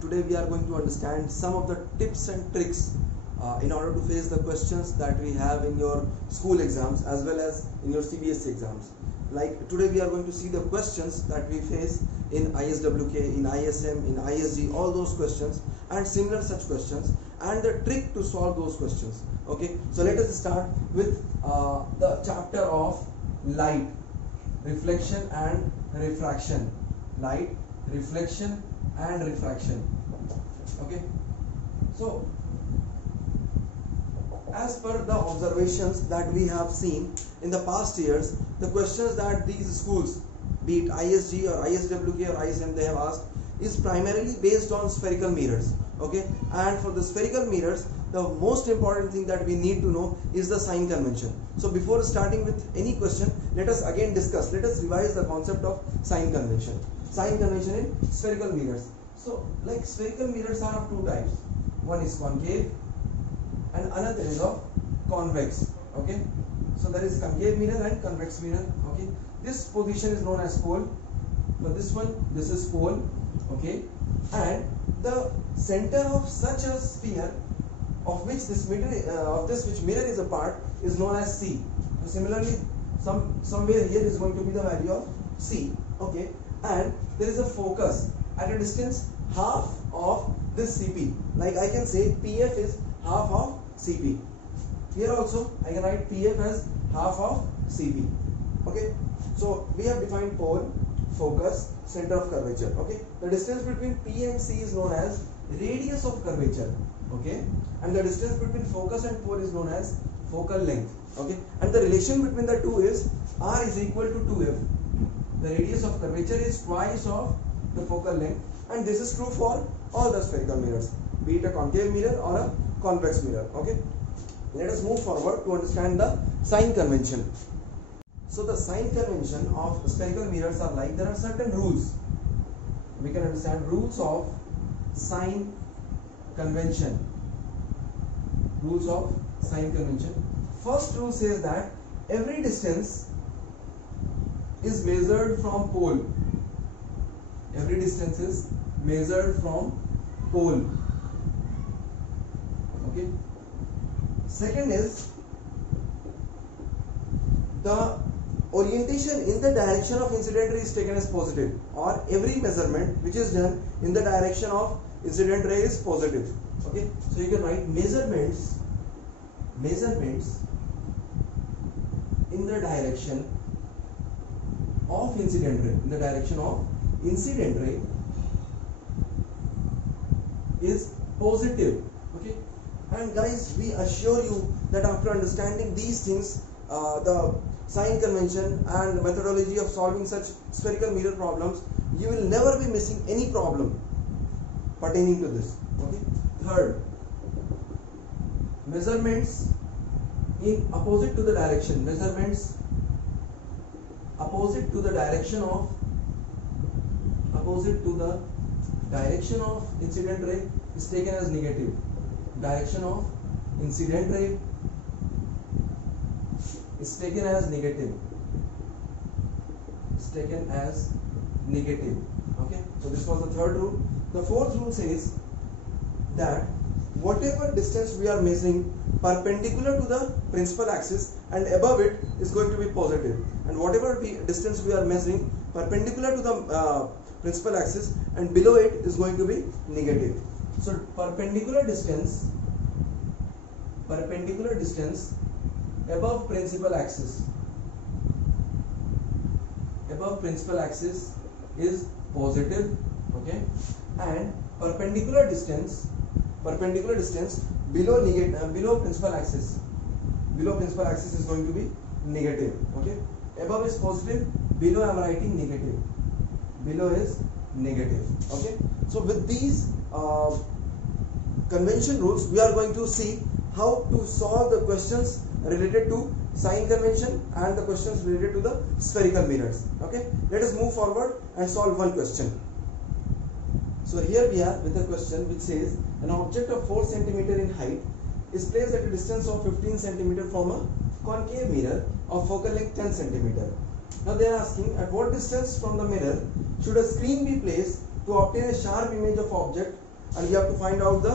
Today we are going to understand some of the tips and tricks in order to face the questions that we have in your school exams as well as in your CBSE exams. Like today we are going to see the questions that we face in ISWK, in ISM, in ISG, all those questions and similar such questions and the trick to solve those questions. Okay, so let us start with the chapter of light, reflection and refraction. Light, reflection and refraction. Okay, so as per the observations that we have seen in the past years, the questions that these schools, be it ISG or ISWK or ISM, they have asked is primarily based on spherical mirrors. Okay, and for the spherical mirrors, the most important thing that we need to know is the sign convention. So before starting with any question, let us again discuss, let us revise the concept of sign convention. Sign convention in spherical mirrors. So like spherical mirrors are of two types. One is concave and another is of convex. Okay, so there is concave mirror and convex mirror. Okay, this position is known as pole. For this one, this is pole. Okay, and the center of such a sphere of which this mirror is a part is known as C. So similarly, somewhere here is going to be the value of C. Okay, and there is a focus at a distance half of this CP. Like I can say PF is half of CP. Here also I can write PF as half of CP. Okay, so we have defined pole, focus, center of curvature. Okay, the distance between P and C is known as radius of curvature. Okay, and the distance between focus and pole is known as focal length. Okay, and the relation between the two is R is equal to 2F. The radius of curvature is twice of the focal length, and this is true for all the spherical mirrors, be it a concave mirror or a convex mirror. Okay, let us move forward to understand the sign convention. So the sign convention of spherical mirrors are like, there are certain rules. We can understand rules of sign convention. Rules of sign convention. First rule says that every distance is measured from pole. Every distance is measured from pole. Okay. Second is the orientation in the direction of incident ray is taken as positive, or every measurement which is done in the direction of incident ray is positive. Okay, so you can write measurements in the direction of incident ray, in the direction of incident ray is positive. Okay, and guys, we assure you that after understanding these things, the sign convention and the methodology of solving such spherical mirror problems, you will never be missing any problem pertaining to this. Okay. Third, measurements in opposite to the direction. Measurements opposite to the direction of incident ray is taken as negative. Direction of incident ray is taken as negative. Is taken as negative. Okay. So this was the third rule. The fourth rule says that whatever distance we are measuring perpendicular to the principal axis and above it is going to be positive, and whatever distance we are measuring perpendicular to the principal axis and below it is going to be negative. So perpendicular distance above principal axis is positive. Okay, and perpendicular distance below principal axis is going to be negative. Okay, above is positive, below I am writing negative. Below is negative. Okay, so with these convention rules, we are going to see how to solve the questions related to sign convention and the questions related to the spherical mirrors. Okay, let us move forward and solve one question. So here we are with a question which says an object of 4 cm in height is placed at a distance of 15 cm from a concave mirror of focal length 10 cm. Now they are asking at what distance from the mirror should a screen be placed to obtain a sharp image of object, and we have to find out the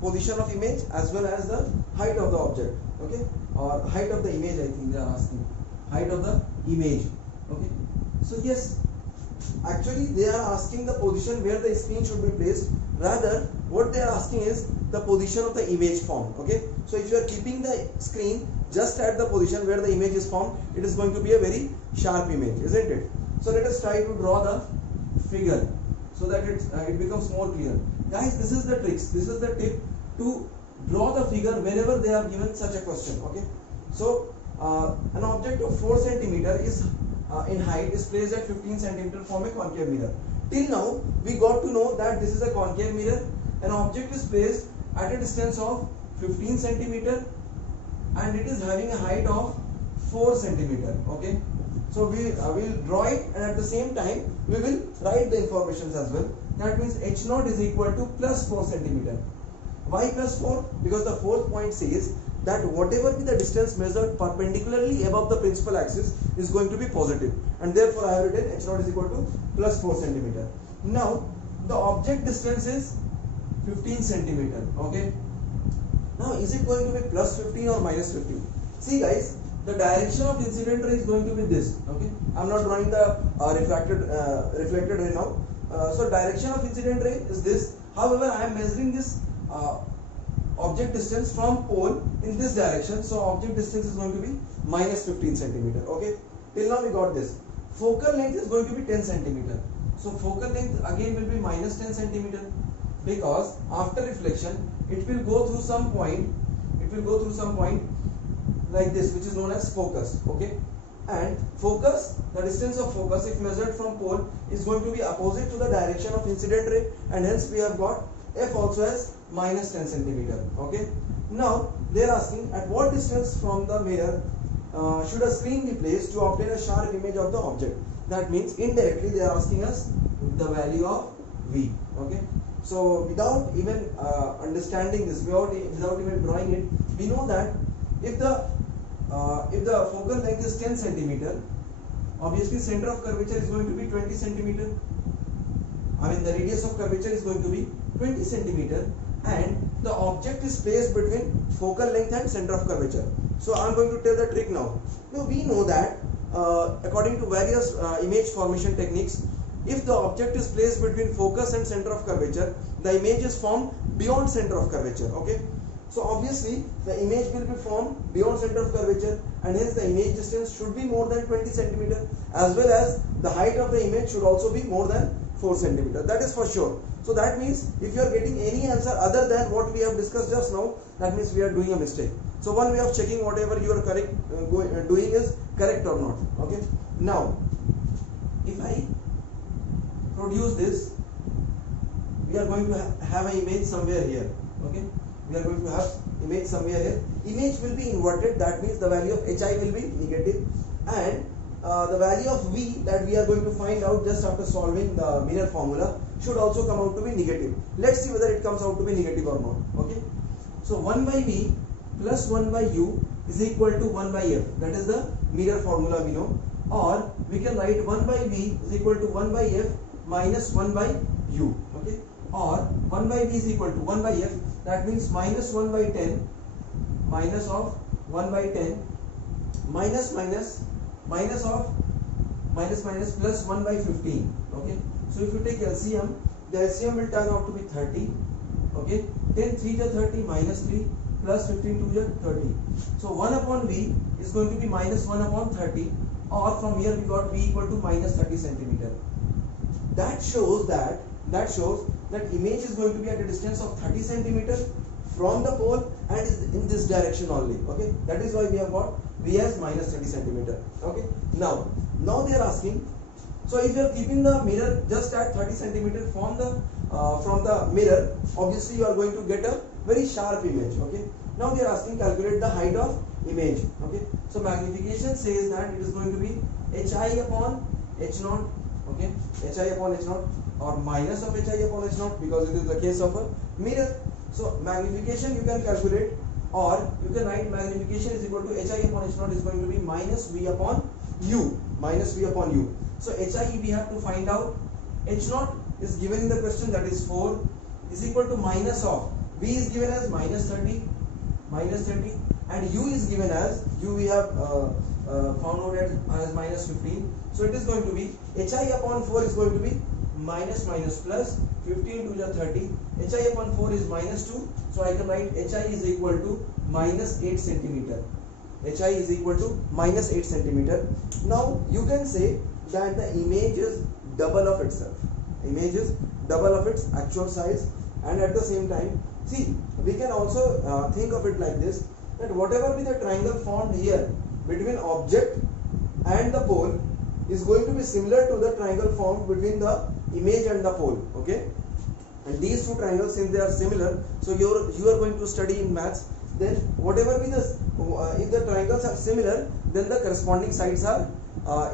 position of image as well as the height of the object, okay, or height of the image. I think they are asking height of the image, okay. So yes, actually they are asking the position where the screen should be placed. Rather, what they are asking is the position of the image formed, okay. So if you are keeping the screen just at the position where the image is formed, it is going to be a very sharp image, isn't it? So let us try to draw the figure so that it becomes more clear. Guys, this is the tricks, this is the tip to draw the figure whenever they are given such a question, okay. So an object of 4 cm is in height is placed at 15 cm from a concave mirror. Till now we got to know that this is a concave mirror. An object is placed at a distance of 15 cm and it is having a height of 4 cm, okay. So we will draw it, and at the same time we will write the informations as well. That means h0 is equal to plus 4 cm. Why plus 4? Because the fourth point says that whatever be the distance measured perpendicularly above the principal axis is going to be positive, and therefore I have written h0 is equal to plus 4 cm. Now the object distance is 15 cm, okay. Now is it going to be plus 15 or minus 15? See guys, the direction of incident ray is going to be this, okay. I am not drawing the reflected ray now. So direction of incident ray is this. However, I am measuring this object distance from pole in this direction, so object distance is going to be minus 15 cm, okay. Till now we got this. Focal length is going to be 10 cm. So focal length again will be minus 10 cm, because after reflection it will go through some point, like this, which is known as focus, okay. And focus, the distance of focus if measured from pole is going to be opposite to the direction of incident ray, and hence we have got f also as minus 10 cm, okay. Now they are asking at what distance from the mirror should a screen be placed to obtain a sharp image of the object. That means indirectly they are asking us the value of v, okay. So without even understanding this, without even drawing it, we know that if the focal length is 10 cm, obviously center of curvature is going to be 20 cm. I mean the radius of curvature is going to be 20 cm, and the object is placed between focal length and center of curvature. So I am going to tell the trick now. Now we know that according to various image formation techniques, if the object is placed between focus and center of curvature, the image is formed beyond center of curvature, okay. So obviously the image will be formed beyond center of curvature, and hence the image distance should be more than 20 cm, as well as the height of the image should also be more than 4 cm. That is for sure. So that means if you are getting any answer other than what we have discussed just now, that means we are doing a mistake. So one way of checking whatever you are correct doing is correct or not, okay. Now if I produce this, we are going to have an image somewhere here, okay. We are going to have image somewhere here. Image will be inverted, that means the value of hi will be negative, and the value of v that we are going to find out just after solving the mirror formula should also come out to be negative. Let's see whether it comes out to be negative or not, okay. So 1 by v plus 1 by u is equal to 1 by f, that is the mirror formula we know, or we can write 1 by v is equal to 1 by f minus 1 by u, okay, or 1 by v is equal to 1 by f, that means minus 1 by 10 minus of 1 by 10 minus of minus plus 1 by 15, okay. So if you take LCM, the LCM will turn out to be 30, okay. 10 3 to 30 minus 3 plus 15 to 30. So 1 upon v is going to be minus 1 upon 30, or from here we got v equal to minus 30 centimeter. That shows that image is going to be at a distance of 30 centimeter from the pole and is in this direction only, okay. That is why we have got v as minus 30 centimeter, okay. Now they are asking, so if you are keeping the mirror just at 30 centimeter from the mirror, obviously you are going to get a very sharp image, okay. Now they are asking calculate the height of image, okay. So magnification says that it is going to be hi upon h0, okay, hi upon h0, or minus of hi upon h0, because it is the case of a mirror. So magnification you can calculate, or you can write magnification is equal to hi upon h0 is going to be minus v upon u, So hi we have to find out, h0 is given in the question, that is 4, is equal to minus of v is given as minus 30, and u is given as, u we have found out as minus 15. So it is going to be hi upon 4 is going to be minus plus 15 to the 30. Hi upon 4 is minus 2. So I can write hi is equal to minus 8 centimeter. Hi is equal to minus 8 centimeter. Now you can say that the image is double of itself. Image is double of its actual size, and at the same time, see, we can also think of it like this, that whatever be the triangle formed here between object and the pole is going to be similar to the triangle formed between the image and the pole. Okay, and these two triangles, since they are similar, so you are going to study in maths, then whatever be the if the triangles are similar, then the corresponding sides are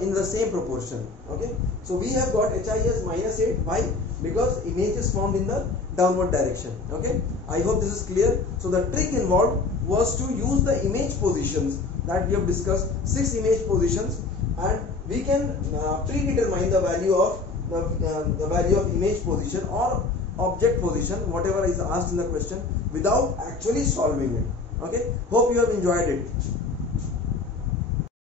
in the same proportion. Okay, so we have got hi as minus 8. Why? Because image is formed in the downward direction. Okay, I hope this is clear. So the trick involved was to use the image positions that we have discussed, 6 image positions, and we can predetermine the value of the value of image position or object position, whatever is asked in the question, without actually solving it. Okay, hope you have enjoyed it.